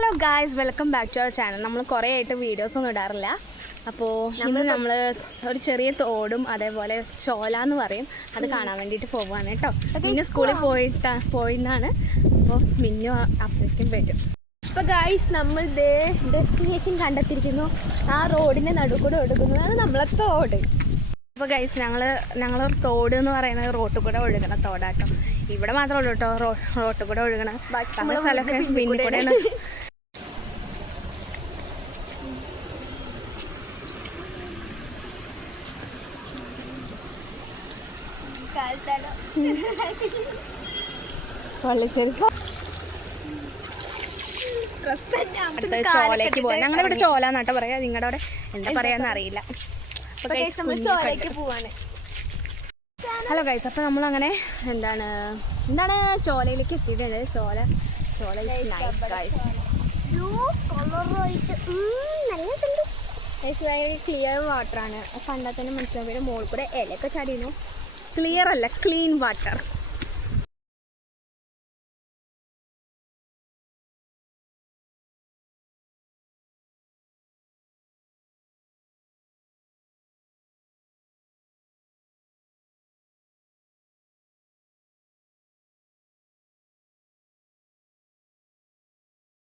Hello guys, welcome back to our channel. നമ്മൾ കുറേ ആയിട്ട് വീഡിയോസൊന്നും ഇടാറില്ല. അപ്പോൾ ഇന്ന് നമ്മൾ ഒരു ചെറിയ തോടും അതേപോലെ ചോല എന്ന് പറയും, അത് കാണാൻ വേണ്ടിയിട്ട് പോവുകയാണ് കേട്ടോ. പിന്നെ സ്കൂളിൽ പോയിന്നാണ്. അപ്പോൾ മിന്നു അപ്പോഴേക്കും വരും. അപ്പോൾ ഗായ്സ്, നമ്മൾ ഡെസ്റ്റിനേഷൻ കണ്ടെത്തിയിരിക്കുന്നു. ആ റോഡിൻ്റെ നടുക്കൂടെ ഒഴുകുന്നതാണ് നമ്മളെ തോട്. അപ്പോൾ ഗൈസ്, ഞങ്ങളൊരു തോട് എന്ന് പറയുന്നത് റോട്ടിൽ കൂടെ ഒഴുകണ തോടാട്ടോ. ഇവിടെ മാത്രമേ ഉള്ളൂ കേട്ടോ റോട്ടിൽ കൂടെ ഒഴുകണം. ബാക്കി സ്ഥലമൊക്കെ പിന്നിൽ കൂടെയാണ്. ചോലയ്ക്ക് പോകാൻ ഞങ്ങളുടെ ഇവിടെ ചോല എന്നാട്ടോ പറയാ. നിങ്ങളുടെ അവിടെ എന്താ പറയാന്ന് അറിയില്ല. ഹലോ ഗൈസ്, അപ്പോൾ നമ്മളങ്ങനെ എന്താണ് ചോലയിലേക്ക് എത്തിയിട്ടുണ്ട്. ചോല ഇസ് നൈസ് ഗൈസ്. ക്ലിയർ വാട്ടറാണ്. കണ്ടാൽ തന്നെ മനസ്സിലാക്കിയിട്ട് മോൾ കൂടെ ഇലയൊക്കെ ചാടിയിരുന്നു. ക്ലിയർ അല്ല, ക്ലീൻ വാട്ടർ.